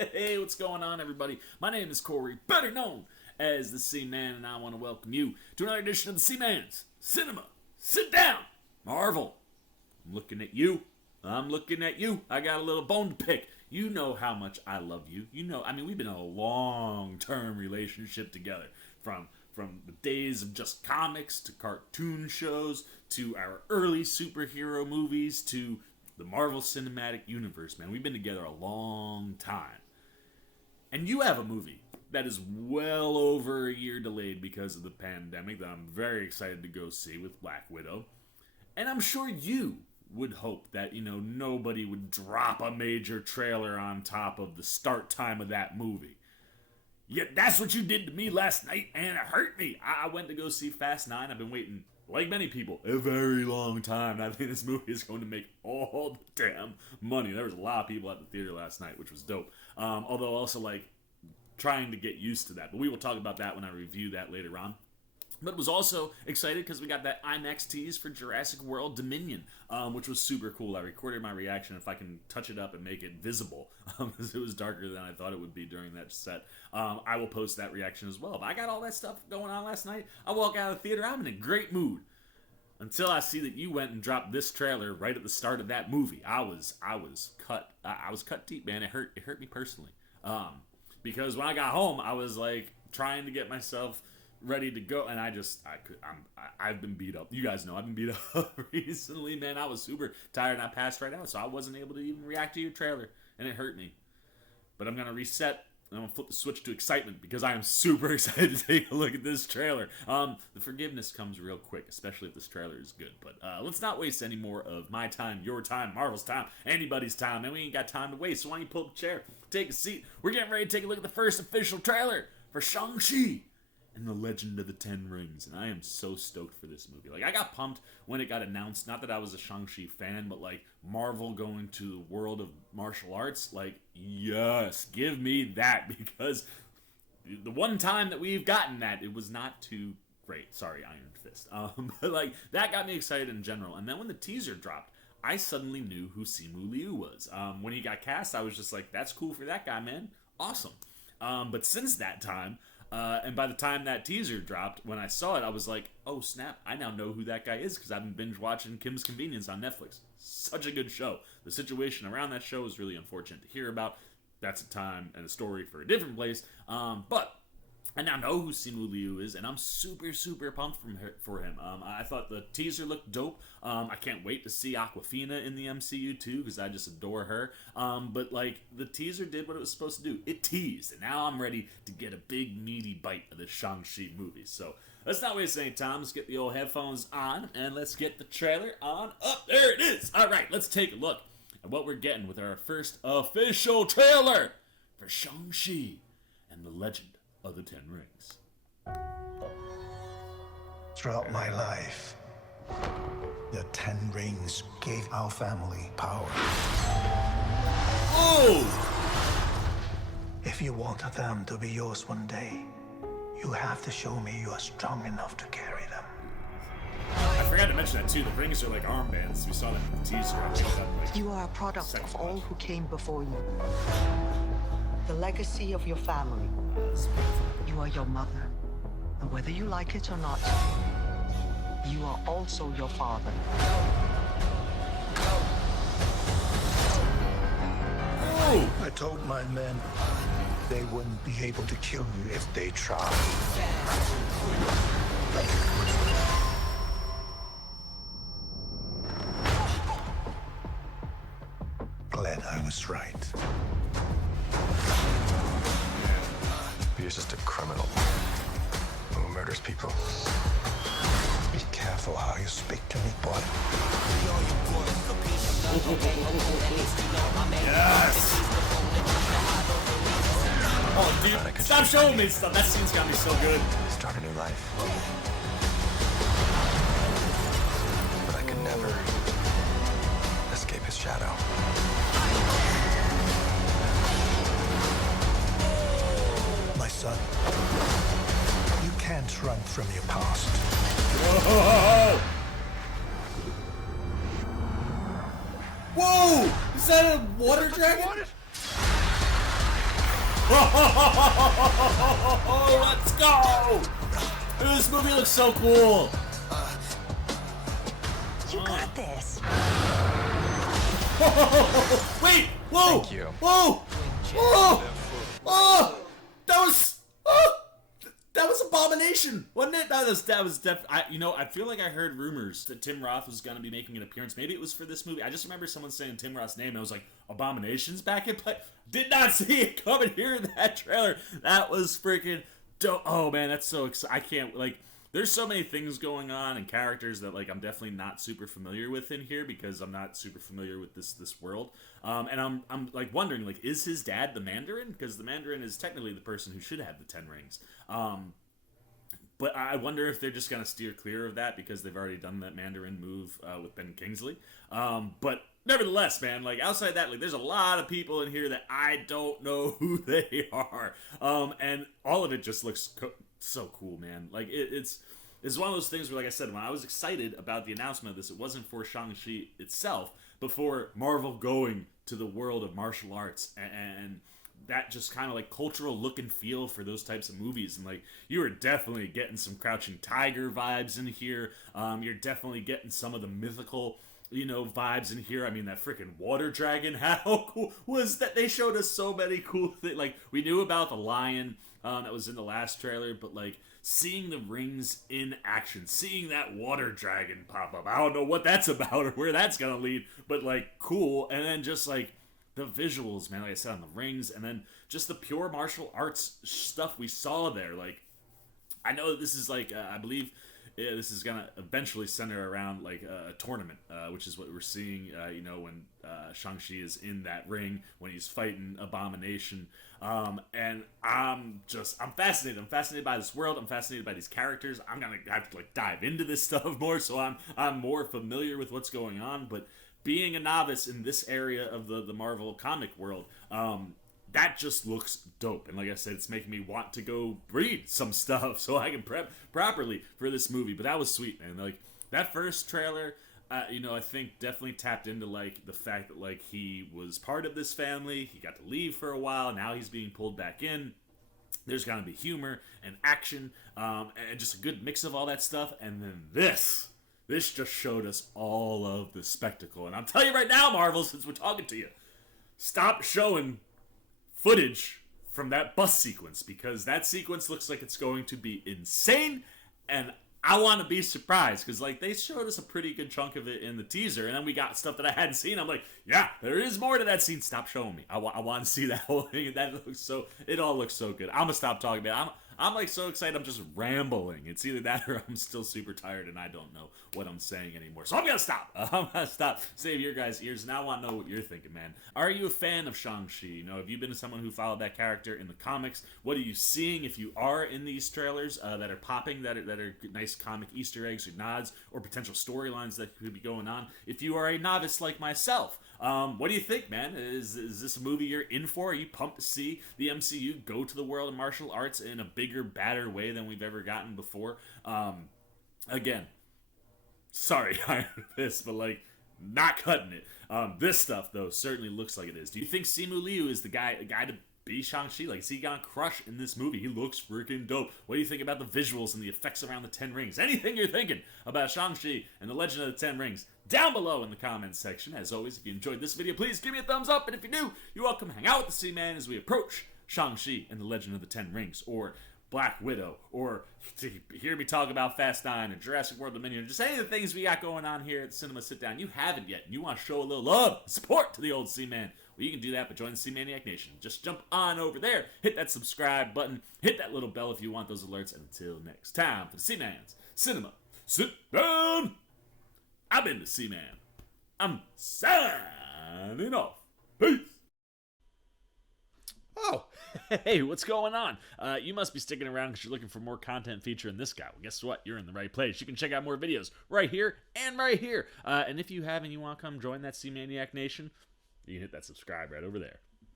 Hey, what's going on, everybody? My name is Corey, better known as the C-Man, and I want to welcome you to another edition of the C-Man's Cinema. Sit down, Marvel. I'm looking at you. I got a little bone to pick. You know how much I love you. We've been in a long-term relationship together. From the days of just comics to cartoon shows to our early superhero movies to the Marvel Cinematic Universe, man. We've been together a long time. And you have a movie that is well over a year delayed because of the pandemic that I'm very excited to go see with Black Widow. And I'm sure you would hope that, nobody would drop a major trailer on top of the start time of that movie. Yet that's what you did to me last night, and it hurt me. I went to go see Fast 9. I've been waiting, like many people, a very long time. And I think this movie is going to make all the damn money. There was a lot of people at the theater last night, which was dope. Although also, trying to get used to that. But we will talk about that when I review that later on. But was also excited because we got that IMAX tease for Jurassic World Dominion, which was super cool. I recorded my reaction. If I can touch it up and make it visible, because it was darker than I thought it would be during that set, I will post that reaction as well. But I got all that stuff going on last night. I walk out of the theater. I'm in a great mood. Until I see that you went and dropped this trailer right at the start of that movie. I was cut deep, man. It hurt me personally. Because when I got home, I was trying to get myself ready to go, and I've been beat up. You guys know I've been beat up recently, man. I was super tired and I passed right out, so I wasn't able to even react to your trailer, and it hurt me. But I'm gonna reset. I'm gonna flip the switch to excitement because I am super excited to take a look at this trailer. The forgiveness comes real quick, especially if this trailer is good. But let's not waste any more of my time, your time, Marvel's time, anybody's time, and we ain't got time to waste. So why don't you pull up a chair, take a seat? We're getting ready to take a look at the first official trailer for Shang-Chi and the Legend of the Ten Rings, and I am so stoked for this movie. I got pumped when it got announced. Not that I was a Shang-Chi fan, but Marvel going to the world of martial arts, yes, give me that, because the one time that we've gotten that, it was not too great. Sorry, Iron Fist. But that got me excited in general. And then when the teaser dropped, I suddenly knew who Simu Liu was. When he got cast, I was just that's cool for that guy, man. Awesome. But since that time, and by the time that teaser dropped, when I saw it, I was like, oh snap, I now know who that guy is because I've been binge watching Kim's Convenience on Netflix. Such a good show. The situation around that show is really unfortunate to hear about. That's a time and a story for a different place. But I now know who Simu Liu is, and I'm super, super pumped for him. I thought the teaser looked dope. I can't wait to see Awkwafina in the MCU too, because I just adore her. But the teaser did what it was supposed to do. It teased, and now I'm ready to get a big, meaty bite of the Shang-Chi movie. So let's not waste any time. Let's get the old headphones on, and let's get the trailer on up. There it is. All right, let's take a look at what we're getting with our first official trailer for Shang-Chi and the Legend of the Ten Rings. Throughout my life, the Ten Rings gave our family power. Oh! If you want them to be yours one day, you have to show me you are strong enough to carry them. I forgot to mention that too. The rings are like armbands. We saw them in the teaser. You are a product of all who came before you. The legacy of your family. You are your mother. And whether you like it or not, you are also your father. Oh! I told my men they wouldn't be able to kill you if they tried. Glad I was right. He's just a criminal who murders people. Be careful how you speak to me, boy. Yes! Oh, dude, stop showing me stuff. That scene's got me so good. Start a new life. But I could never escape his shadow. My son, you can't run from your past. Whoa! Whoa! Is that a water dragon? Oh, let's go! This movie looks so cool. You got this. Wait! Whoa! Thank you. Whoa! Whoa! Oh! That was Abomination, wasn't it? That was I feel like I heard rumors that Tim Roth was gonna be making an appearance. Maybe it was for this movie. I just remember someone saying Tim Roth's name, and I was like, Abomination's back in play. Did not see it coming here in that trailer. That was freaking dope. Oh man, that's so exciting. I can't there's so many things going on and characters that I'm definitely not super familiar with in here because I'm not super familiar with this world. And I'm wondering is his dad the Mandarin? Because the Mandarin is technically the person who should have the 10 rings. But I wonder if they're just gonna steer clear of that because they've already done that Mandarin move with Ben Kingsley. But nevertheless, man, outside that, there's a lot of people in here that I don't know who they are. And all of it just looks so cool, man. It's one of those things where, like I said, when I was excited about the announcement of this, it wasn't for Shang-Chi itself, but for Marvel going to the world of martial arts and that just kind of cultural look and feel for those types of movies. And you are definitely getting some Crouching Tiger vibes in here. You're definitely getting some of the mythical vibes in here. I mean, that freaking water dragon, how cool was that? They showed us so many cool things. We knew about the lion that was in the last trailer, but seeing the rings in action, seeing that water dragon pop up, I don't know what that's about or where that's gonna lead, but cool. And then just the visuals, man, like I said, on the rings, and then just the pure martial arts stuff we saw there. I know that this is I believe this is gonna eventually center around a tournament, which is what we're seeing. When Shang-Chi is in that ring when he's fighting Abomination, and I'm fascinated. I'm fascinated by this world. I'm fascinated by these characters. I'm gonna have to dive into this stuff more, so I'm more familiar with what's going on. But being a novice in this area of the Marvel comic world, that just looks dope. And like I said, it's making me want to go read some stuff so I can prep properly for this movie. But that was sweet, man. That first trailer, I think definitely tapped into the fact that he was part of this family. He got to leave for a while. Now he's being pulled back in. There's gonna be humor and action, and just a good mix of all that stuff. And then this just showed us all of the spectacle. And I'm telling you right now, Marvel, since we're talking to you, stop showing footage from that bus sequence, because that sequence looks like it's going to be insane, and I want to be surprised, because they showed us a pretty good chunk of it in the teaser, and then we got stuff that I hadn't seen. I'm like, yeah, there is more to that scene. Stop showing me. I want to see that whole thing, and it all looks so good. I'm gonna stop talking about it. I'm so excited, I'm just rambling. It's either that or I'm still super tired and I don't know what I'm saying anymore. So I'm gonna stop. I'm gonna stop. Save your guys' ears, and I want to know what you're thinking, man. Are you a fan of Shang-Chi? Have you been someone who followed that character in the comics? What are you seeing if you are in these trailers that are popping, that are nice comic Easter eggs or nods or potential storylines that could be going on? If you are a novice like myself, what do you think, man? Is this a movie you're in for? Are you pumped to see the MCU go to the world of martial arts in a bigger, badder way than we've ever gotten before? Again, sorry, Iron Fist, but not cutting it. This stuff though certainly looks like it is. Do you think Simu Liu is the guy to be Shang-Chi? Is he gonna crush in this movie? He looks freaking dope. What do you think about the visuals and the effects around the 10 rings? Anything you're thinking about Shang-Chi and the Legend of the 10 Rings, down below in the comments section. As always, if you enjoyed this video, please give me a thumbs up, and if you're new, you're welcome to hang out with the C-Man as we approach Shang-Chi and the Legend of the 10 Rings, or Black Widow, or to hear me talk about Fast 9 or Jurassic World Dominion, or just any of the things we got going on here at Cinema Sit Down. You haven't yet, and you want to show a little love, support to the old C-Man. Well, you can do that by joining the C-Maniac Nation. Just jump on over there, hit that subscribe button, hit that little bell if you want those alerts, and until next time, for the C-Man's Cinema Sit Down, I've been the C-Man. I'm signing off. Peace. Oh, hey, what's going on? You must be sticking around because you're looking for more content featuring this guy. Well, guess what? You're in the right place. You can check out more videos right here and right here. And if you have and you want to come join that C-Maniac Nation, you can hit that subscribe right over there.